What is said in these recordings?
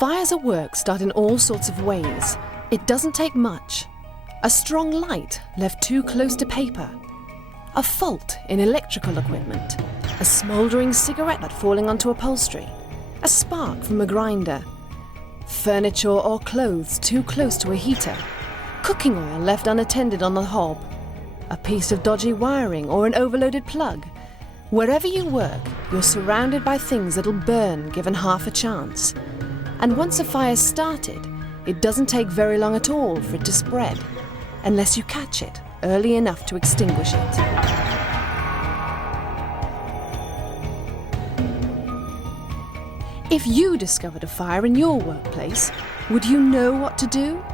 Fires at work start in all sorts of ways. It doesn't take much. A strong light left too close to paper. A fault in electrical equipment. A smouldering cigarette butt falling onto upholstery. A spark from a grinder. Furniture or clothes too close to a heater. Cooking oil left unattended on the hob. A piece of dodgy wiring or an overloaded plug. Wherever you work, you're surrounded by things that'll burn given half a chance. And once a fire's started, it doesn't take very long at all for it to spread, unless you catch it early enough to extinguish it. If you discovered a fire in your workplace, would you know what to do?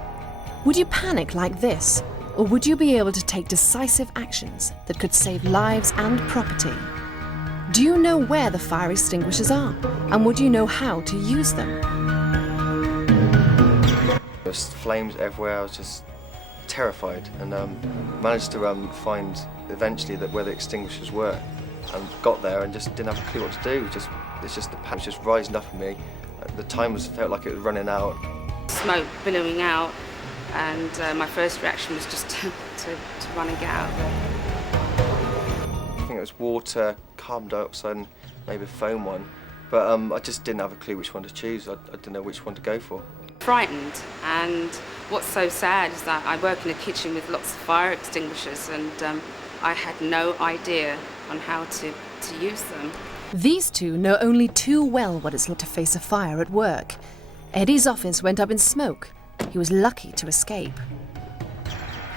Would you panic like this, or would you be able to take decisive actions that could save lives and property? Do you know where the fire extinguishers are, and would you know how to use them? There was flames everywhere. I was just terrified, and managed to find eventually where the extinguishers were, and got there and just didn't have a clue what to do. It's just the panic was just rising up in me. The time felt like it was running out. Smoke billowing out, and my first reaction was just to run and get out of there. I think it was water, carbon dioxide, and maybe a foam one, but I just didn't have a clue which one to choose. I didn't know which one to go for. Frightened, and what's so sad is that I work in a kitchen with lots of fire extinguishers, and I had no idea on how to use them. These two know only too well what it's like to face a fire at work. Eddie's office went up in smoke. He was lucky to escape.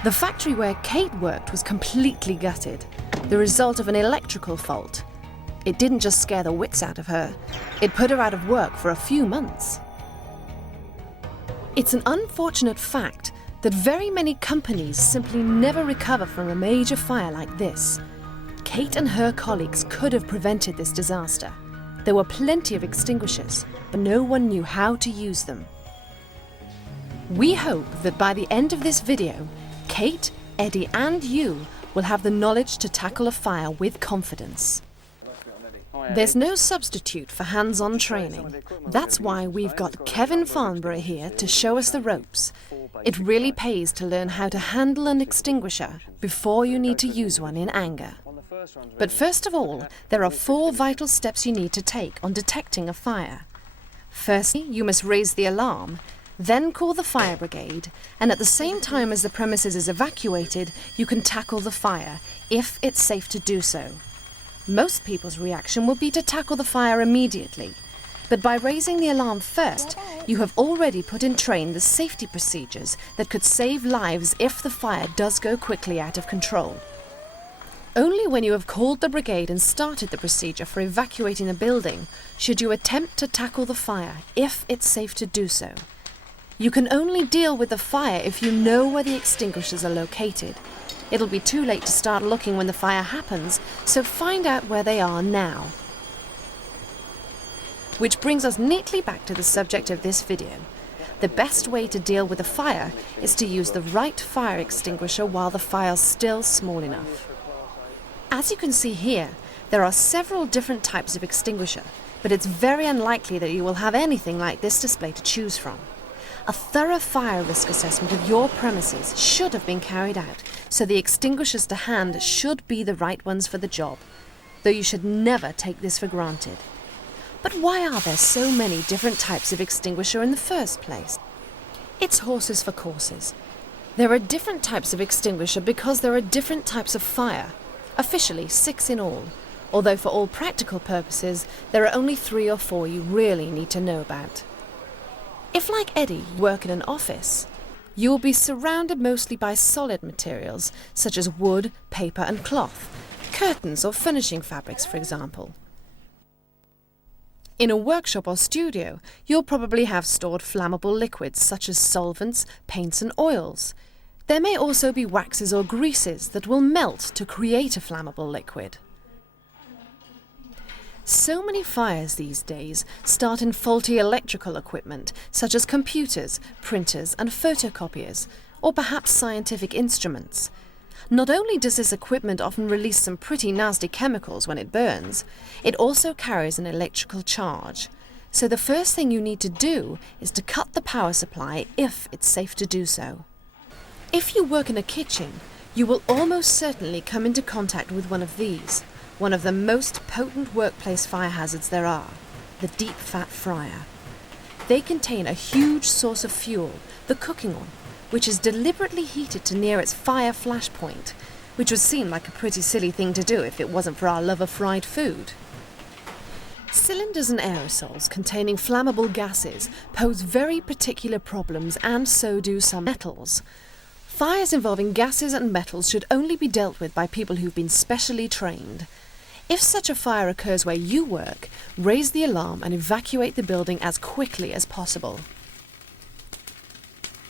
The factory where Kate worked was completely gutted, the result of an electrical fault. It didn't just scare the wits out of her, it put her out of work for a few months. It's an unfortunate fact that very many companies simply never recover from a major fire like this. Kate and her colleagues could have prevented this disaster. There were plenty of extinguishers, but no one knew how to use them. We hope that by the end of this video, Kate, Eddie and you will have the knowledge to tackle a fire with confidence. There's no substitute for hands-on training. That's why we've got Kevin Farnborough here to show us the ropes. It really pays to learn how to handle an extinguisher before you need to use one in anger. But first of all, there are 4 vital steps you need to take on detecting a fire. Firstly, you must raise the alarm, then call the fire brigade, and at the same time as the premises is evacuated, you can tackle the fire, if it's safe to do so. Most people's reaction will be to tackle the fire immediately, but by raising the alarm first, you have already put in train the safety procedures that could save lives if the fire does go quickly out of control. Only when you have called the brigade and started the procedure for evacuating the building should you attempt to tackle the fire, if it's safe to do so. You can only deal with the fire if you know where the extinguishers are located. It'll be too late to start looking when the fire happens, so find out where they are now. Which brings us neatly back to the subject of this video. The best way to deal with a fire is to use the right fire extinguisher while the fire's still small enough. As you can see here, there are several different types of extinguisher, but it's very unlikely that you will have anything like this display to choose from. A thorough fire risk assessment of your premises should have been carried out, so the extinguishers to hand should be the right ones for the job, though you should never take this for granted. But why are there so many different types of extinguisher in the first place? It's horses for courses. There are different types of extinguisher because there are different types of fire. Officially 6 in all, although for all practical purposes there are only 3 or 4 you really need to know about. If, like Eddie, you work in an office, you will be surrounded mostly by solid materials such as wood, paper and cloth, curtains or finishing fabrics, for example. In a workshop or studio, you'll probably have stored flammable liquids such as solvents, paints and oils. There may also be waxes or greases that will melt to create a flammable liquid. So many fires these days start in faulty electrical equipment, such as computers, printers and photocopiers, or perhaps scientific instruments. Not only does this equipment often release some pretty nasty chemicals when it burns, it also carries an electrical charge. So the first thing you need to do is to cut the power supply if it's safe to do so. If you work in a kitchen, you will almost certainly come into contact with one of these, one of the most potent workplace fire hazards there are, the deep fat fryer. They contain a huge source of fuel, the cooking oil, which is deliberately heated to near its fire flash point, which would seem like a pretty silly thing to do if it wasn't for our love of fried food. Cylinders and aerosols containing flammable gases pose very particular problems, and so do some metals. Fires involving gases and metals should only be dealt with by people who've been specially trained. If such a fire occurs where you work, raise the alarm and evacuate the building as quickly as possible.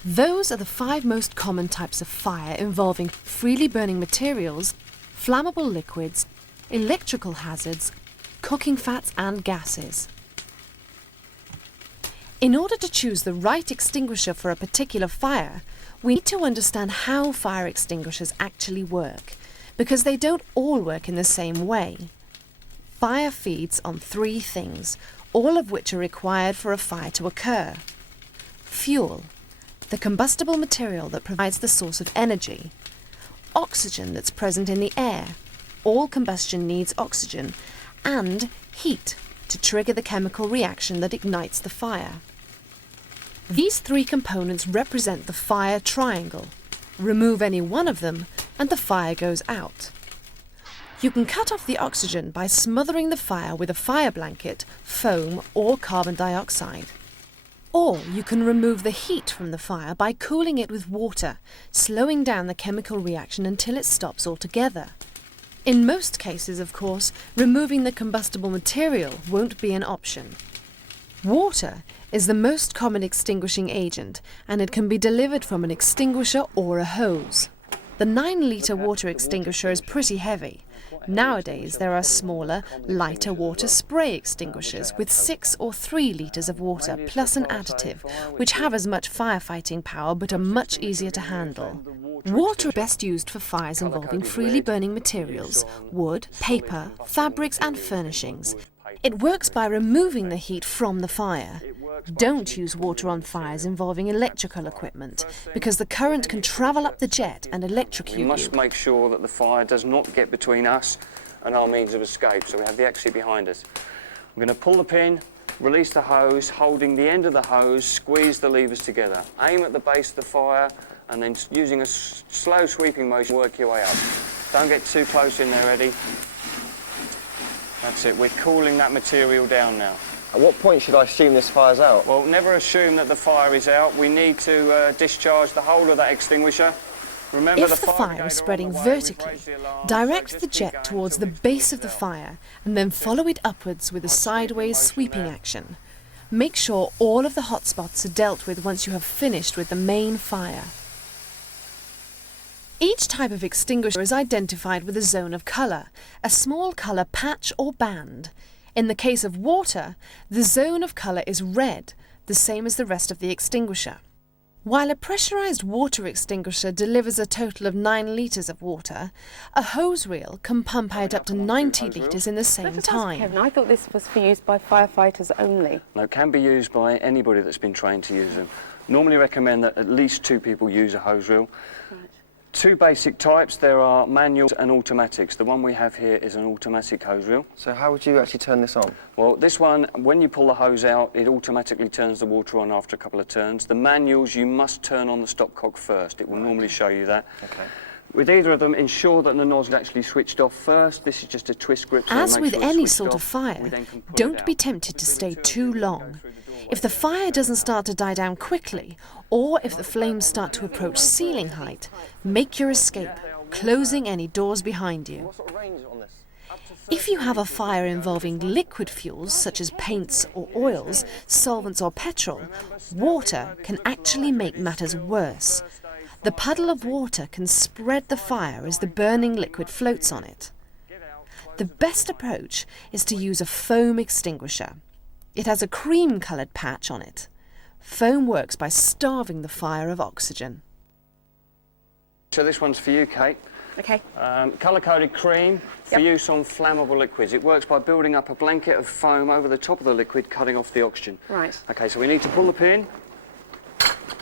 Those are the 5 most common types of fire involving freely burning materials, flammable liquids, electrical hazards, cooking fats and gases. In order to choose the right extinguisher for a particular fire, we need to understand how fire extinguishers actually work, because they don't all work in the same way. Fire feeds on 3 things, all of which are required for a fire to occur. Fuel, the combustible material that provides the source of energy. Oxygen that's present in the air, all combustion needs oxygen. And heat, to trigger the chemical reaction that ignites the fire. These 3 components represent the fire triangle. Remove any one of them and the fire goes out. You can cut off the oxygen by smothering the fire with a fire blanket, foam or carbon dioxide. Or you can remove the heat from the fire by cooling it with water, slowing down the chemical reaction until it stops altogether. In most cases, of course, removing the combustible material won't be an option. Water is the most common extinguishing agent, and it can be delivered from an extinguisher or a hose. The 9-litre water extinguisher is pretty heavy. Nowadays there are smaller, lighter water spray extinguishers with 6 or 3 litres of water plus an additive, which have as much firefighting power but are much easier to handle. Water is best used for fires involving freely burning materials, wood, paper, fabrics and furnishings. It works by removing the heat from the fire. Don't use water on fires involving electrical equipment, because the current can travel up the jet and electrocute you. We must make sure that the fire does not get between us and our means of escape, so we have the exit behind us. We're going to pull the pin, release the hose, holding the end of the hose, squeeze the levers together. Aim at the base of the fire, and then using a slow sweeping motion, work your way up. Don't get too close in there, Eddie. That's it, we're cooling that material down now. At what point should I assume this fire's out? Well, never assume that the fire is out. We need to discharge the whole of that extinguisher. Remember, if the fire is spreading vertically, direct the jet towards the base of the fire and then follow it upwards with a sideways sweeping action. Make sure all of the hot spots are dealt with once you have finished with the main fire. Each type of extinguisher is identified with a zone of colour, a small colour patch or band. In the case of water, the zone of colour is red, the same as the rest of the extinguisher. While a pressurised water extinguisher delivers a total of 9 litres of water, a hose reel can pump out up to 90 litres in the same time. Kevin, I thought this was for use by firefighters only. No, it can be used by anybody that's been trained to use them. Normally recommend that at least 2 people use a hose reel. Right. 2 basic types, there are manuals and automatics. The one we have here is an automatic hose reel. So how would you actually turn this on? Well, this one, when you pull the hose out, it automatically turns the water on after a couple of turns. The manuals, you must turn on the stopcock first. It will normally show you that. Okay. With either of them, ensure that the nozzle is actually switched off first. This is just a twist grip. So As make with sure it's any switched sort off. of fire, We then can pull it don't be out. tempted to stay too long. If the fire doesn't start to die down quickly, or if the flames start to approach ceiling height, make your escape, closing any doors behind you. What sort of range on this? If you have a fire involving liquid fuels such as paints or oils, solvents or petrol, water can actually make matters worse. The puddle of water can spread the fire as the burning liquid floats on it. The best approach is to use a foam extinguisher. It has a cream-coloured patch on it. Foam works by starving the fire of oxygen. So this one's for you, Kate. Okay. Colour-coded cream for Yep. use on flammable liquids. It works by building up a blanket of foam over the top of the liquid, cutting off the oxygen. Right. Okay, so we need to pull the pin,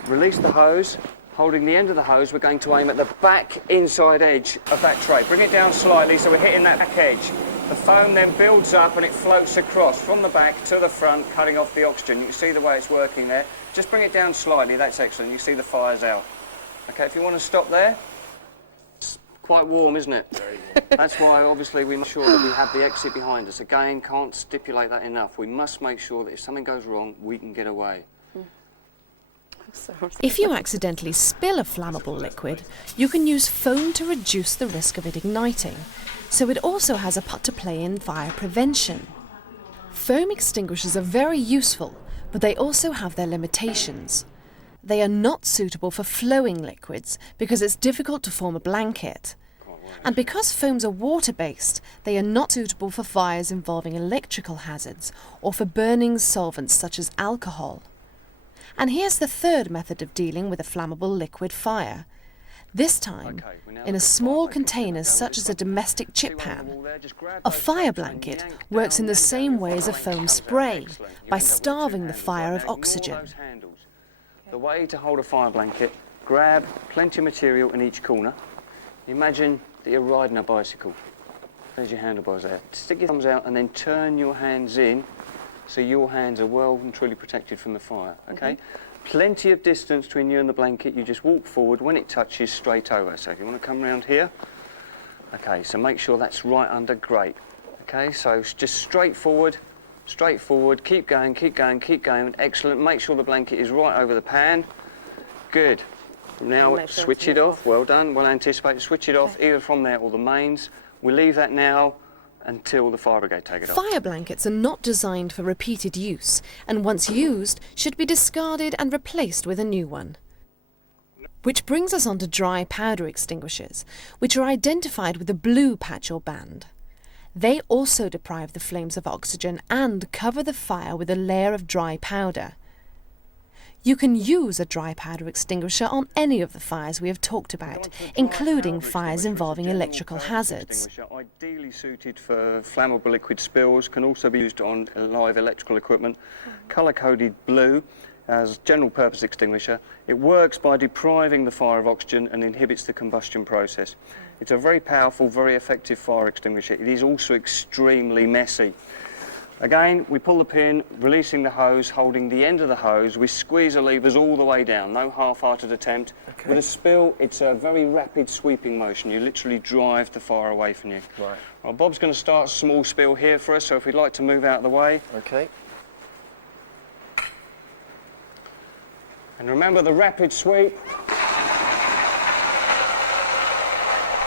release the hose. Holding the end of the hose, we're going to aim at the back inside edge of that tray. Bring it down slightly so we're hitting that back edge. The foam then builds up and it floats across from the back to the front, cutting off the oxygen. You can see the way it's working there. Just bring it down slightly, that's excellent. You see the fire's out. Okay, if you want to stop there. It's quite warm, isn't it? Very warm. That's why, obviously, we make sure that we have the exit behind us. Again, can't stipulate that enough. We must make sure that if something goes wrong, we can get away. If you accidentally spill a flammable liquid, you can use foam to reduce the risk of it igniting, so it also has a part to play in fire prevention. Foam extinguishers are very useful, but they also have their limitations. They are not suitable for flowing liquids because it's difficult to form a blanket. And because foams are water-based, they are not suitable for fires involving electrical hazards or for burning solvents such as alcohol. And here's the third method of dealing with a flammable liquid fire. This time, in a small container such as a domestic chip pan. A fire blanket works in the same way as a foam spray, by starving the fire of oxygen. The way to hold a fire blanket, grab plenty of material in each corner. Imagine that you're riding a bicycle. There's your handlebars there. Stick your thumbs out and then turn your hands in so your hands are well and truly protected from the fire, okay? Plenty of distance between you and the blanket. You just walk forward. When it touches, straight over. So if you want to come round here, okay, so make sure that's right under, great. Okay, so just straight forward, keep going, keep going, keep going, excellent. Make sure the blanket is right over the pan. Good. Now switch it off, well done, well anticipated. Switch it off, either from there or the mains. We leave that now until the fire brigade take it off. Fire blankets are not designed for repeated use, and once used, should be discarded and replaced with a new one. Which brings us on to dry powder extinguishers, which are identified with a blue patch or band. They also deprive the flames of oxygen and cover the fire with a layer of dry powder. You can use a dry powder extinguisher on any of the fires we have talked about, including fires involving electrical hazards. Ideally suited for flammable liquid spills, can also be used on live electrical equipment. Colour-coded blue as general purpose extinguisher. It works by depriving the fire of oxygen and inhibits the combustion process. It's a very powerful, very effective fire extinguisher. It is also extremely messy. Again, we pull the pin, releasing the hose, holding the end of the hose. We squeeze the levers all the way down, no half-hearted attempt. Okay. With a spill, it's a very rapid sweeping motion. You literally drive the fire away from you. Right. Well, Bob's going to start a small spill here for us, so if we'd like to move out of the way. Okay. And remember the rapid sweep.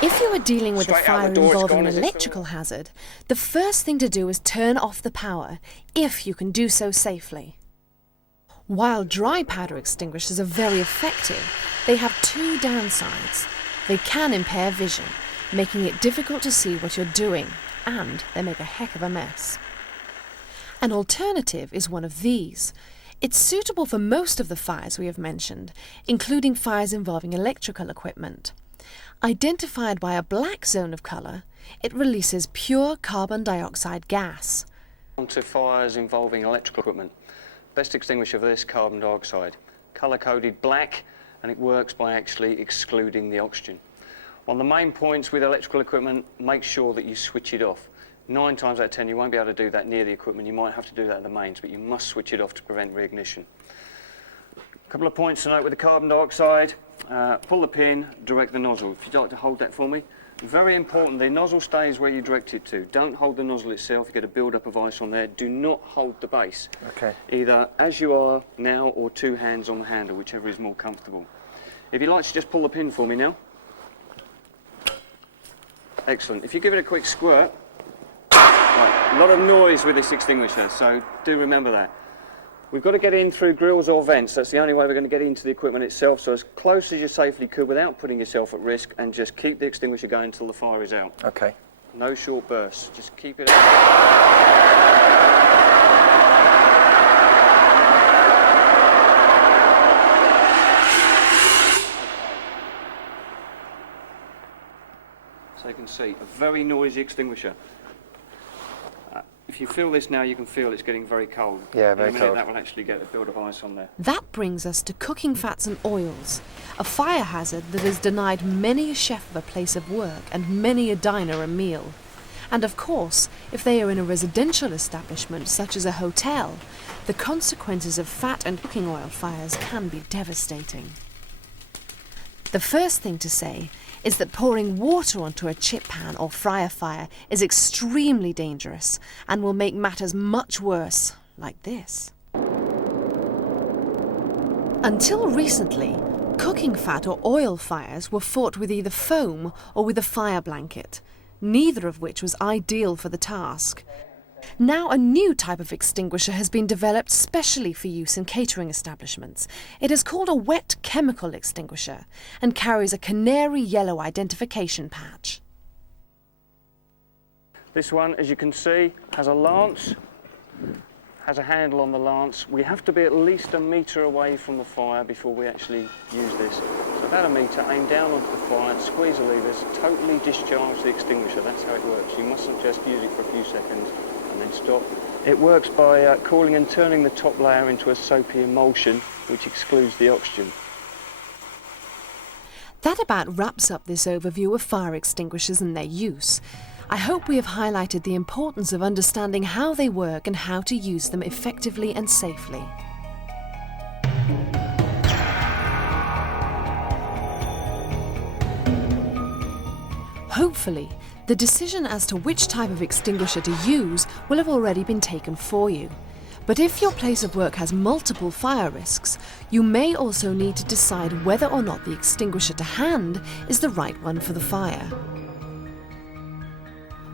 If you are dealing with a Straight out fire the door, it's involving gone, an is it still electrical hazard, the first thing to do is turn off the power, if you can do so safely. While dry powder extinguishers are very effective, they have two downsides. They can impair vision, making it difficult to see what you're doing, and they make a heck of a mess. An alternative is one of these. It's suitable for most of the fires we have mentioned, including fires involving electrical equipment. Identified by a black zone of colour, it releases pure carbon dioxide gas. On to fires involving electrical equipment. Best extinguisher for this, carbon dioxide. Colour-coded black, and it works by actually excluding the oxygen. On the main points with electrical equipment, make sure that you switch it off. 9 times out of 10 you won't be able to do that near the equipment. You might have to do that at the mains, but you must switch it off to prevent reignition. A couple of points to note with the carbon dioxide. Pull the pin, direct the nozzle. If you'd like to hold that for me. Very important, the nozzle stays where you direct it to. Don't hold the nozzle itself, you get a build-up of ice on there. Do not hold the base. Okay. Either as you are now or 2 hands on the handle, whichever is more comfortable. If you'd like to just pull the pin for me now. Excellent. If you give it a quick squirt, right, a lot of noise with this extinguisher, so do remember that. We've got to get in through grills or vents. That's the only way we're going to get into the equipment itself. So as close as you safely could without putting yourself at risk, and just keep the extinguisher going until the fire is out. Okay. No short bursts. Just keep it out. see, a very noisy extinguisher. If you feel this now, you can feel it's getting very cold. Yeah, very In a minute, cold. that will actually get a build of ice on there. That brings us to cooking fats and oils, a fire hazard that has denied many a chef of a place of work and many a diner a meal. And of course, if they are in a residential establishment such as a hotel, the consequences of fat and cooking oil fires can be devastating. The first thing to say is that pouring water onto a chip pan or fryer fire is extremely dangerous and will make matters much worse, like this. Until recently, cooking fat or oil fires were fought with either foam or with a fire blanket, neither of which was ideal for the task. Now a new type of extinguisher has been developed specially for use in catering establishments. It is called a wet chemical extinguisher and carries a canary yellow identification patch. This one, as you can see, has a lance, has a handle on the lance. We have to be at least a metre away from the fire before we actually use this. So about a metre, aim down onto the fire, squeeze the levers, totally discharge the extinguisher. That's how it works. You mustn't just use it for a few seconds and then stop. It works by cooling and turning the top layer into a soapy emulsion, which excludes the oxygen. That about wraps up this overview of fire extinguishers and their use. I hope we have highlighted the importance of understanding how they work and how to use them effectively and safely. Hopefully, the decision as to which type of extinguisher to use will have already been taken for you. But if your place of work has multiple fire risks, you may also need to decide whether or not the extinguisher to hand is the right one for the fire.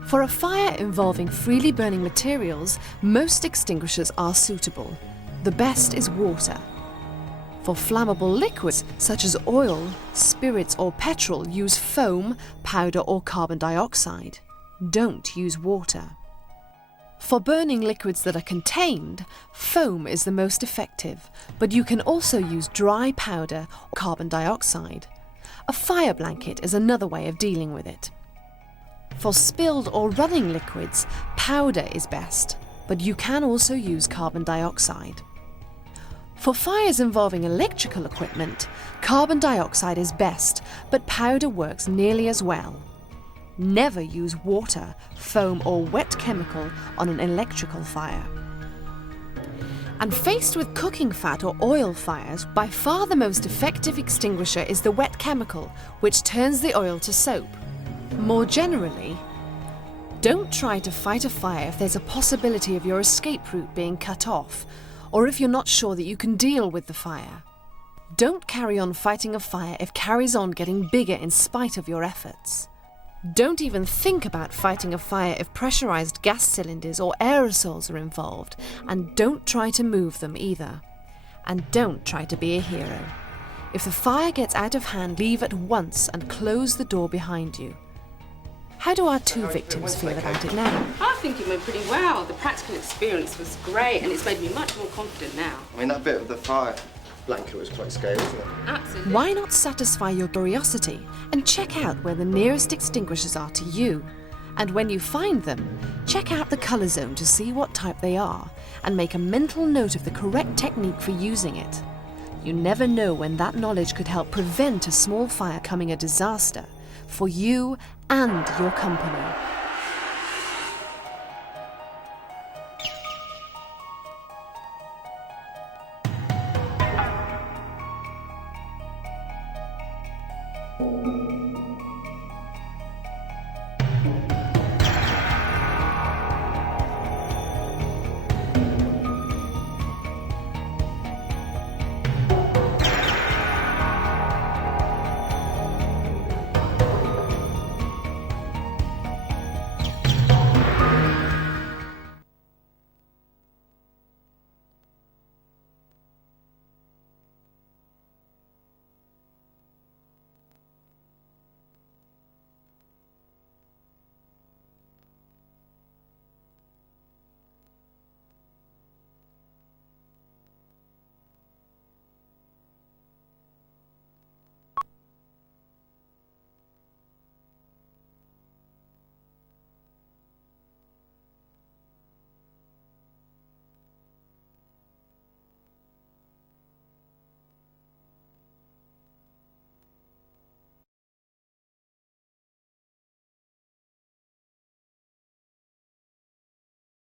For a fire involving freely burning materials, most extinguishers are suitable. The best is water. For flammable liquids such as oil, spirits or petrol, use foam, powder or carbon dioxide. Don't use water. For burning liquids that are contained, foam is the most effective, but you can also use dry powder or carbon dioxide. A fire blanket is another way of dealing with it. For spilled or running liquids, powder is best, but you can also use carbon dioxide. For fires involving electrical equipment, carbon dioxide is best, but powder works nearly as well. Never use water, foam or wet chemical on an electrical fire. And faced with cooking fat or oil fires, by far the most effective extinguisher is the wet chemical, which turns the oil to soap. More generally, don't try to fight a fire if there's a possibility of your escape route being cut off, or if you're not sure that you can deal with the fire. Don't carry on fighting a fire if it carries on getting bigger in spite of your efforts. Don't even think about fighting a fire if pressurized gas cylinders or aerosols are involved, and don't try to move them either. And don't try to be a hero. If the fire gets out of hand, leave at once and close the door behind you. How do our two victims feel about it now? I think it went pretty well. The practical experience was great and it's made me much more confident now. I mean, that bit of the fire blanket was quite scary, wasn't it? Absolutely. Why not satisfy your curiosity and check out where the nearest extinguishers are to you? And when you find them, check out the colour zone to see what type they are and make a mental note of the correct technique for using it. You never know when that knowledge could help prevent a small fire becoming a disaster for you and your company.